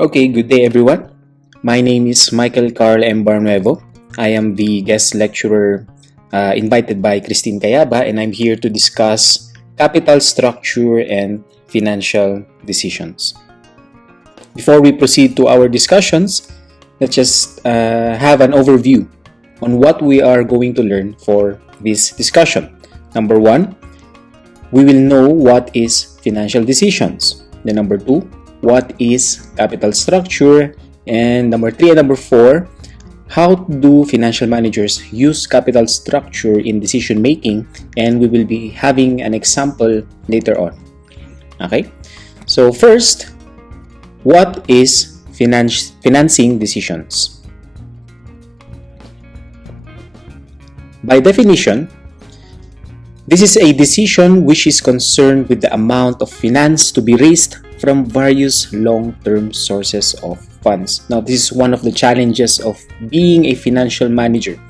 Okay, good day everyone. My name is Michael Carl M. Barnuevo. I am the guest lecturer invited by Christine Cayaba, and I'm here to discuss capital structure and financial decisions. Before we proceed to our discussions, let's just have an overview on what we are going to learn for this discussion. Number one, we will know what is financial decisions. Then number two, what is capital structure, and number three and number four, how do financial managers use capital structure in decision making, and we will be having an example later on. Okay, so first, what is financing decisions? By definition, this is a decision which is concerned with the amount of finance to be raised from various long-term sources of funds. Now, this is one of the challenges of being a financial manager.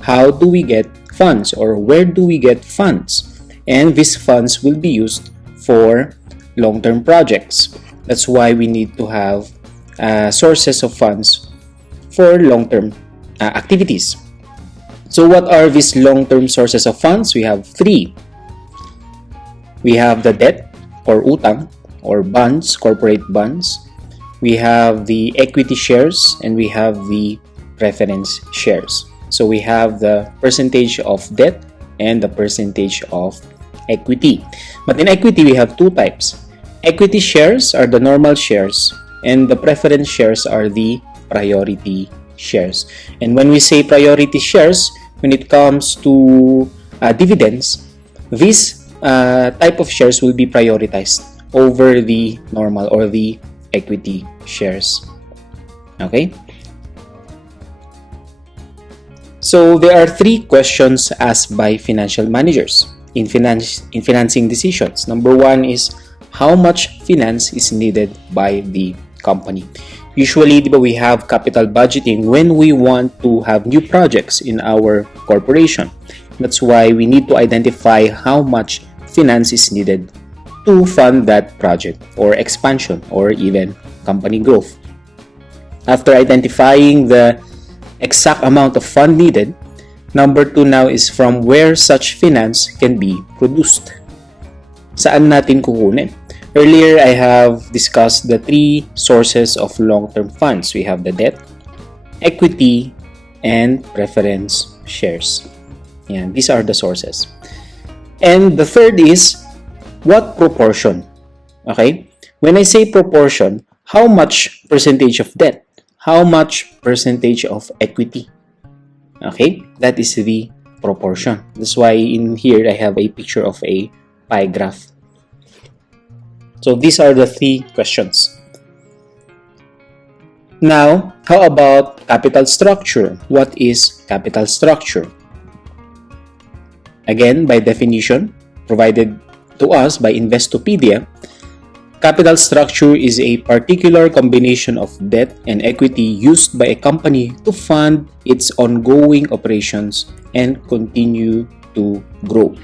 How do we get funds, or where do we get funds? And these funds will be used for long-term projects. That's why we need to have sources of funds for long-term activities. So what are these long-term sources of funds? We have three. We have the debt or utang or bonds, corporate bonds. We have the equity shares, and we have the preference shares. So we have the percentage of debt and the percentage of equity. But in equity, we have two types. Equity shares are the normal shares, and the preference shares are the priority shares. And when we say priority shares, when it comes to dividends, this type of shares will be prioritized over the normal or the equity shares. Okay? So there are three questions asked by financial managers in financing decisions. Number one is, how much finance is needed by the company? Usually, we have capital budgeting when we want to have new projects in our corporation. That's why we need to identify how much finance is needed to fund that project or expansion or even company growth. After identifying the exact amount of fund needed, number two now is from where such finance can be produced. Saan natin kukunin? Earlier, I have discussed the three sources of long-term funds. We have the debt, equity, and preference shares. Yeah, these are the sources. And the third is, what proportion? Okay? When I say proportion, how much percentage of debt? How much percentage of equity? Okay? That is the proportion. That's why in here, I have a picture of a pie graph. So these are the three questions. Now, how about capital structure? What is capital structure? Again, by definition, provided to us by Investopedia, capital structure is a particular combination of debt and equity used by a company to fund its ongoing operations and continue to grow.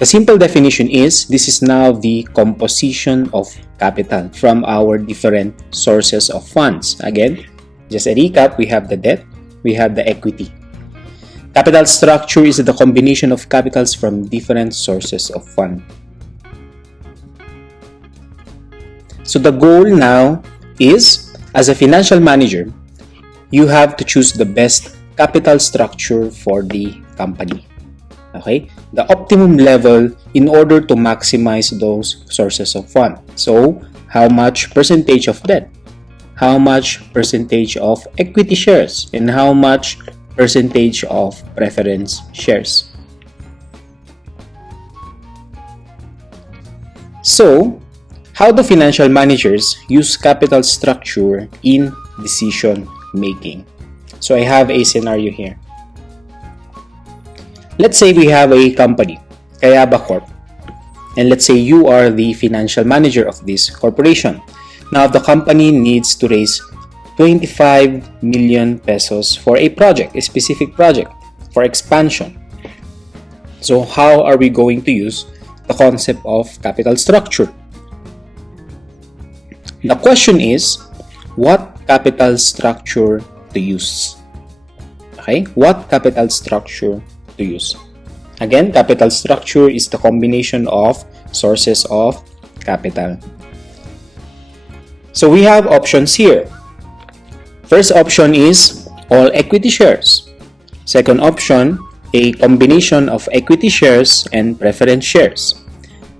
The simple definition is, this is now the composition of capital from our different sources of funds. Again, just a recap, we have the debt, we have the equity. Capital structure is the combination of capitals from different sources of fund. So the goal now is, as a financial manager, you have to choose the best capital structure for the company. Okay, the optimum level in order to maximize those sources of fund. So, how much percentage of debt? How much percentage of equity shares? And how much percentage of preference shares? So, how do financial managers use capital structure in decision making? So, I have a scenario here. Let's say we have a company, Cayaba Corp, and let's say you are the financial manager of this corporation. Now, the company needs to raise 25 million pesos for a project, a specific project for expansion. So how are we going to use the concept of capital structure? The question is, what capital structure to use? Okay, what capital structure to use? Again, capital structure is the combination of sources of capital. So we have options here. First option is all equity shares. Second option, a combination of equity shares and preference shares.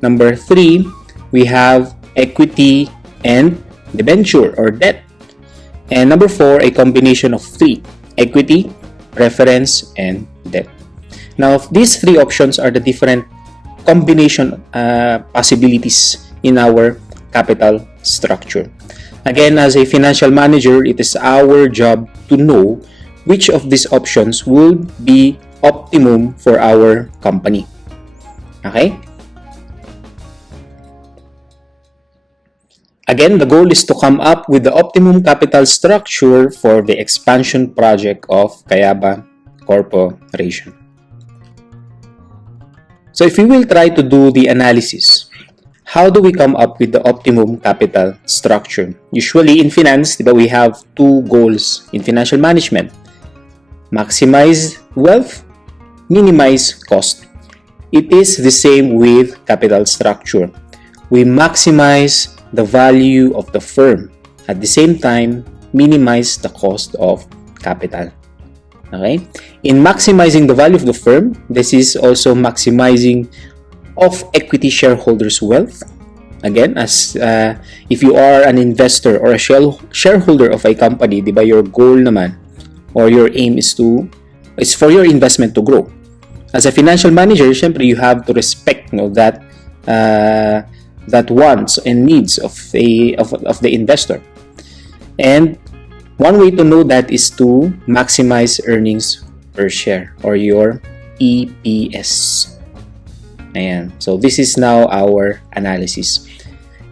Number 3, we have equity and debenture or debt. And number 4, a combination of 3, equity, preference, and debt. Now, these 3 options are the different combination possibilities in our capital structure. Again, as a financial manager, it is our job to know which of these options will be optimum for our company. Okay? Again, the goal is to come up with the optimum capital structure for the expansion project of Kayaba Corporation. So if we will try to do the analysis, how do we come up with the optimum capital structure? Usually in finance, we have 2 goals in financial management. Maximize wealth, minimize cost. It is the same with capital structure. We maximize the value of the firm, at the same time minimize the cost of capital. Okay? In maximizing the value of the firm, this is also maximizing of equity shareholders' wealth. Again, as if you are an investor or a shareholder of a company, diba, your goal naman or your aim is for your investment to grow. As a financial manager, syempre you have to respect that wants and needs of the investor. And one way to know that is to maximize earnings per share or your EPS. Ayan. So this is now our analysis.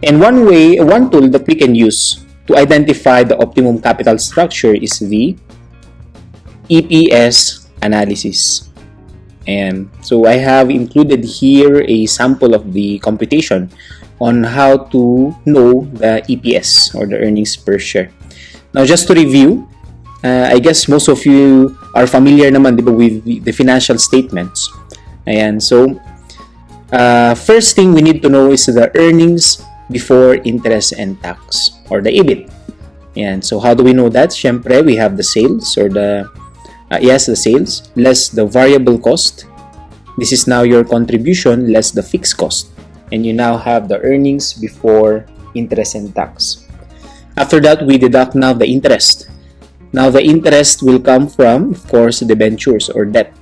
And one tool that we can use to identify the optimum capital structure is the EPS analysis. And so I have included here a sample of the computation on how to know the EPS or the earnings per share. Now, just to review, I guess most of you are familiar naman, diba, with the financial statements. Ayan, so first thing we need to know is the earnings before interest and tax or the EBIT. Ayan, so how do we know that? Syempre, we have the sales or the sales less the variable cost. This is now your contribution less the fixed cost. And you now have the earnings before interest and tax. After that, we deduct now the interest. Now, the interest will come from, of course, the debentures or debt.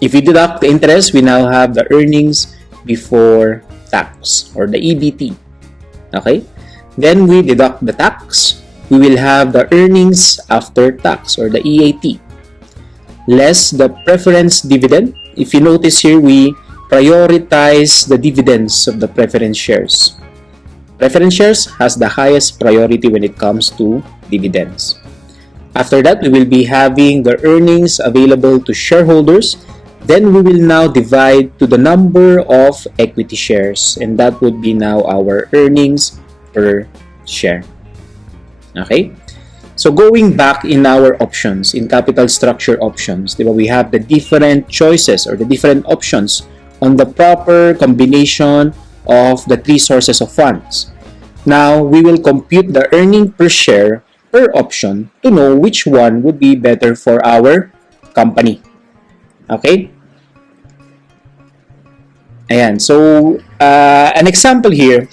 If we deduct the interest, we now have the earnings before tax or the EBT. Okay? Then we deduct the tax. We will have the earnings after tax or the EAT. Less the preference dividend. If you notice here, we prioritize the dividends of the preference shares. Preference shares has the highest priority when it comes to dividends. After that, we will be having the earnings available to shareholders. Then we will now divide to the number of equity shares, and that would be now our earnings per share. Okay? So going back in our options, in capital structure options, we have the different choices or the different options on the proper combination of the 3 sources of funds. Now, we will compute the earning per share per option to know which one would be better for our company. Okay? Ayan. So, an example here,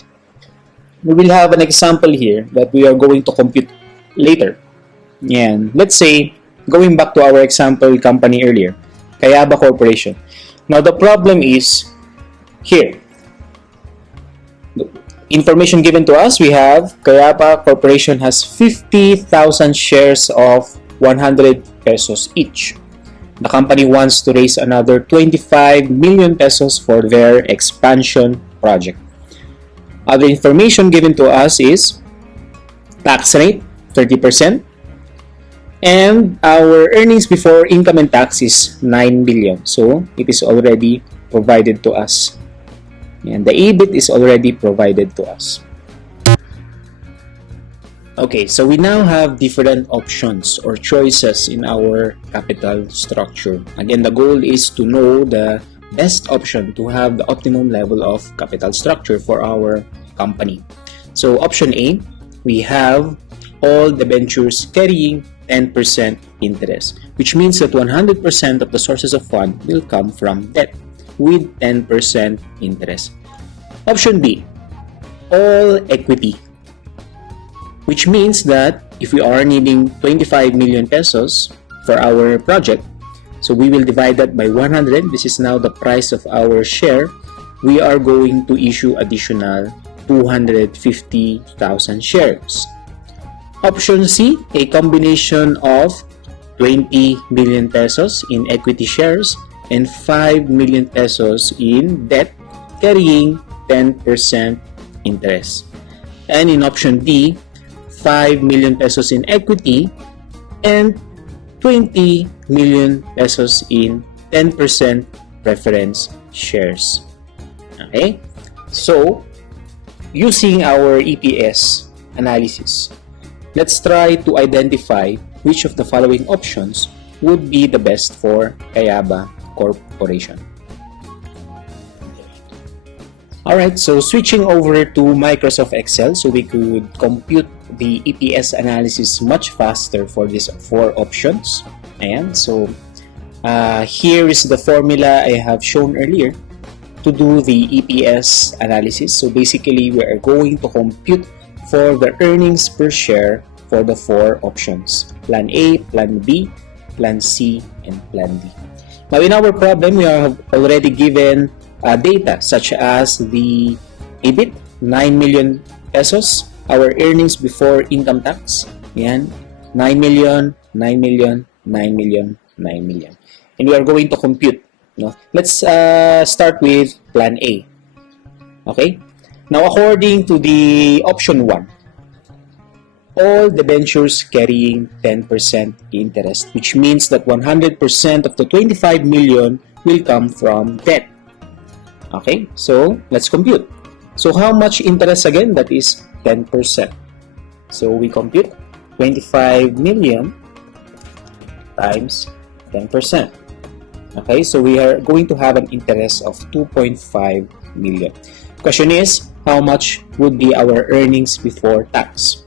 we will have an example here that we are going to compute later. Ayan. Let's say, going back to our example company earlier, Kayaba Corporation. Now, the problem is here. Information given to us, we have Kayaba Corporation has 50,000 shares of 100 pesos each. The company wants to raise another 25 million pesos for their expansion project. Other information given to us is tax rate, 30%. And our earnings before income and tax is 9 billion. So, it is already provided to us. And the EBIT is already provided to us. Okay, so we now have different options or choices in our capital structure. Again, the goal is to know the best option to have the optimum level of capital structure for our company. So option A, we have all debentures carrying 10% interest, which means that 100% of the sources of fund will come from debt with 10% interest. Option B, all equity, which means that if we are needing 25 million pesos for our project, so we will divide that by 100. This is now the price of our share. We are going to issue additional 250,000 shares. Option C, a combination of 20 million pesos in equity shares and 5 million pesos in debt carrying 10% interest. And in option D, 5 million pesos in equity and 20 million pesos in 10% preference shares. Okay? So, using our EPS analysis, let's try to identify which of the following options would be the best for Kayaba Corporation. Alright, so switching over to Microsoft Excel so we could compute the EPS analysis much faster for these 4 options. And so here is the formula I have shown earlier to do the EPS analysis. So basically, we are going to compute for the earnings per share for the 4 options: Plan A, Plan B, Plan C, and Plan D. Now in our problem, we have already given data such as the EBIT, 9 million pesos, our earnings before income tax, yan, 9 million, 9 million, 9 million, 9 million. And we are going to compute. No? Let's start with Plan A. Okay? Now, according to the option 1, all debentures carrying 10% interest, which means that 100% of the 25 million will come from debt. Okay? So, let's compute. So, how much interest again? That is 10%. So, we compute 25 million times 10%. Okay? So, we are going to have an interest of 2.5 million. Question is, how much would be our earnings before tax?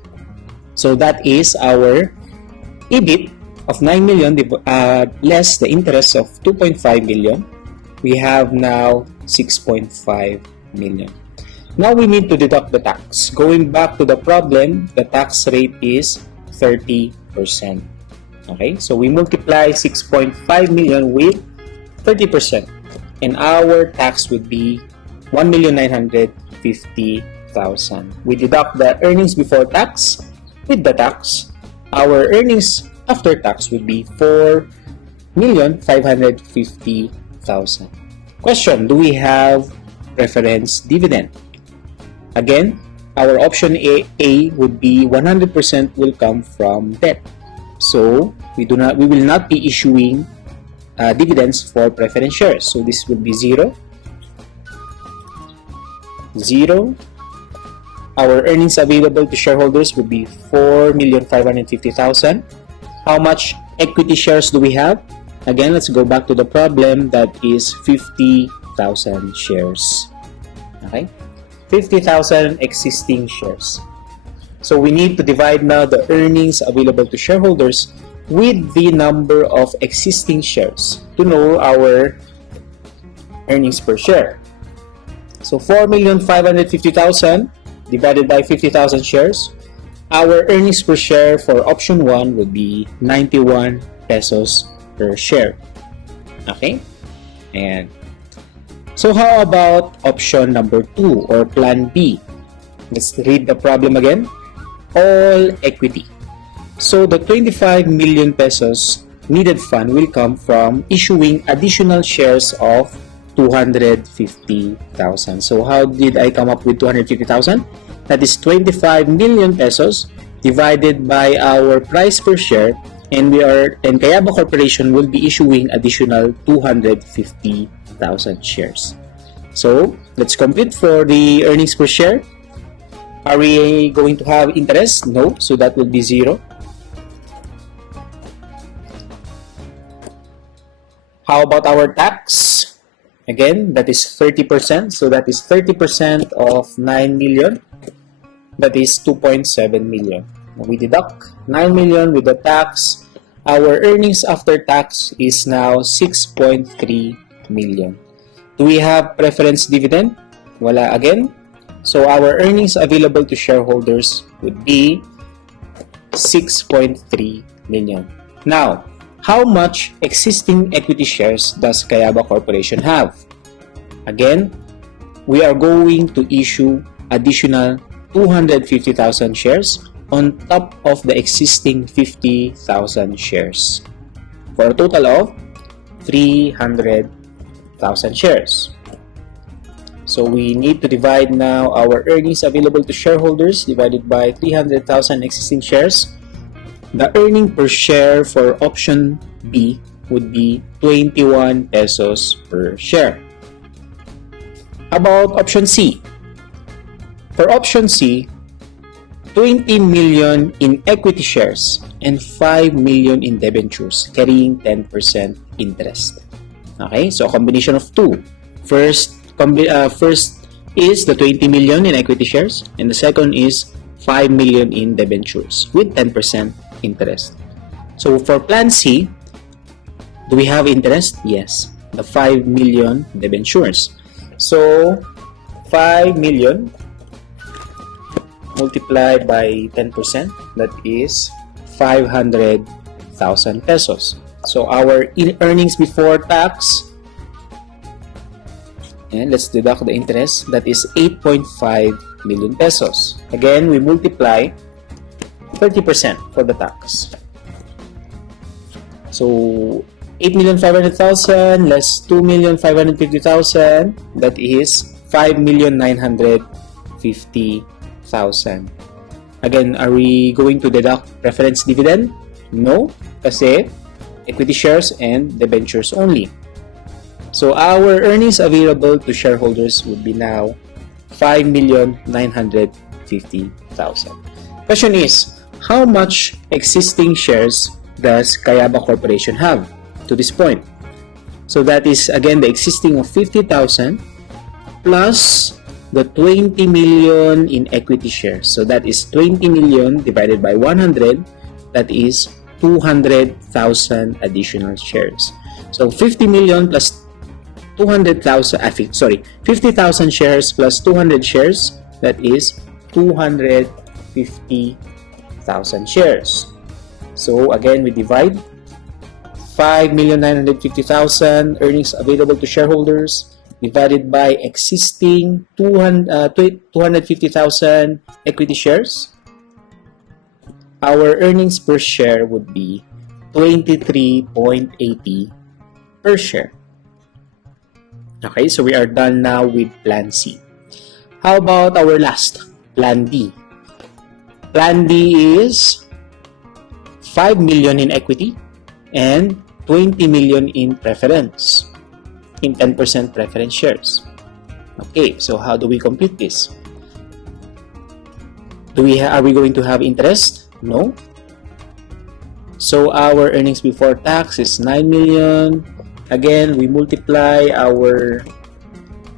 So, that is our EBIT of 9 million less the interest of 2.5 million. We have now 6.5 million. Now we need to deduct the tax. Going back to the problem, the tax rate is 30%. Okay, so we multiply 6.5 million with 30%, and our tax would be 1,950,000. We deduct the earnings before tax with the tax. Our earnings after tax would be 4,550,000. Question, do we have preference dividend? Again, our option A would be 100% will come from debt. So, we will not be issuing dividends for preference shares. So, this will be 0. 0. Our earnings available to shareholders would be 4,550,000. How much equity shares do we have? Again, let's go back to the problem. That is 50,000 shares. Okay? 50,000 existing shares. So we need to divide now the earnings available to shareholders with the number of existing shares to know our earnings per share. So 4,550,000 divided by 50,000 shares. Our earnings per share for option 1 would be 91 pesos per share. Okay? And so how about option number 2 or Plan B? Let's read the problem again. All equity. So the 25 million pesos needed fund will come from issuing additional shares of 250,000. So how did I come up with 250,000? That is 25 million pesos divided by our price per share, and Kayaba Corporation will be issuing additional 250,000 shares. So let's compute for the earnings per share. Are we going to have interest? No, so that will be 0. How about our tax? Again, that is 30%. So that is 30% of 9 million. That is 2.7 million. We deduct 9 million with the tax. Our earnings after tax is now 6.3 million. Do we have preference dividend? Wala again. So our earnings available to shareholders would be 6.3 million. Now, how much existing equity shares does Kayaba Corporation have? Again, we are going to issue additional 250,000 shares on top of the existing 50,000 shares for a total of 300,000 shares. So we need to divide now our earnings available to shareholders divided by 300,000 existing shares. The earning per share for option B would be 21 pesos per share. How about option C? For option C, 20 million in equity shares and 5 million in debentures carrying 10% interest. Okay, so a combination of two. First is the 20 million in equity shares, and the second is 5 million in debentures with 10% interest. So for plan C, do we have interest? Yes, the 5 million debentures. So 5 million multiplied by 10%, that is 500,000 pesos. So our earnings before tax, and let's deduct the interest, that is 8.5 million pesos. Again, we multiply 30% for the tax. So 8,500,000 less 2,550,000, that is 5,950,000. Again, are we going to deduct preference dividend? No, kasi equity shares and debentures only. So our earnings available to shareholders would be now 5,950,000. Question is, how much existing shares does Kayaba Corporation have to this point? So that is again the existing of 50,000 plus the 20 million in equity shares. So that is 20 million divided by 100, that is 200,000 additional shares. So 50 million plus 200,000, 50,000 shares plus 200 shares, that is 250,000 shares. So again, we divide 5,950,000 earnings available to shareholders divided by existing 250,000 equity shares. Our earnings per share would be 23.80 per share. Okay, so we are done now with Plan C. How about our last, Plan D? Plan D is 5 million in equity and 20 million in preference, in 10% preference shares. Okay, so how do we compute this? Are we going to have interest? No. So our earnings before tax is 9 million. Again, we multiply our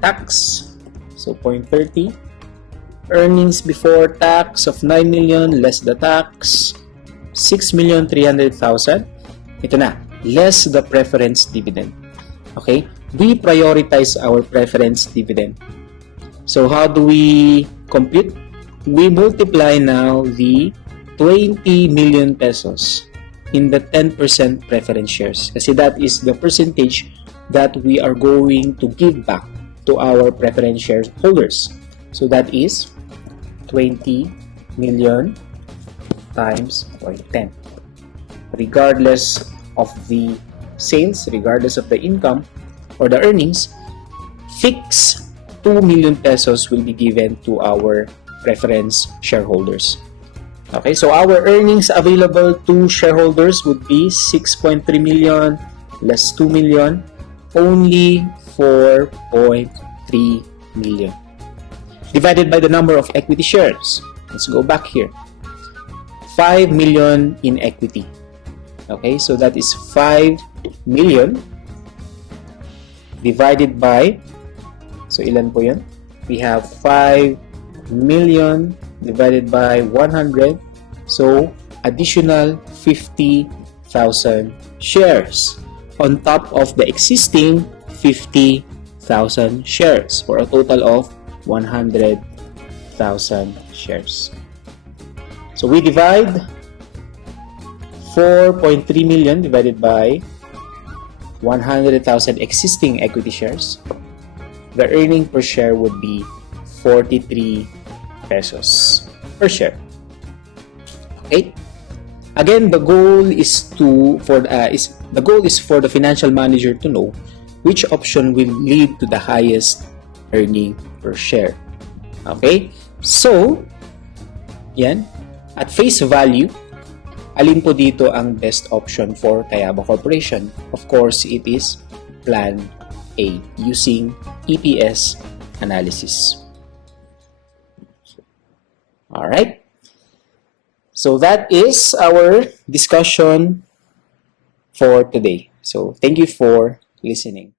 tax, so 0.30. Earnings before tax of 9 million less the tax, 6,300,000. Ito na, less the preference dividend. Okay? We prioritize our preference dividend. So how do we compute? We multiply now the 20 million pesos in the 10% preference shares. Kasi that is the percentage that we are going to give back to our preference shareholders. So that is 20 million times 10. Regardless of the sales, regardless of the income or the earnings, fixed 2 million pesos will be given to our preference shareholders. Okay, so our earnings available to shareholders would be 6.3 million less 2 million, only 4.3 million. divided by the number of equity shares. Let's go back here. 5 million in equity. Okay, so that is 5 million divided by, so ilan po yun? We have 5 million divided by 100. So, additional 50,000 shares on top of the existing 50,000 shares for a total of 100,000 shares. So, we divide 4.3 million divided by 100,000 existing equity shares. The earning per share would be 43 pesos per share. Okay? Again, the goal is for the financial manager to know which option will lead to the highest earning per share. Okay? So, yan. At face value, alin po dito ang best option for Tayaba Corporation? Of course, it is Plan A using EPS analysis. Alright? So that is our discussion for today. So thank you for listening.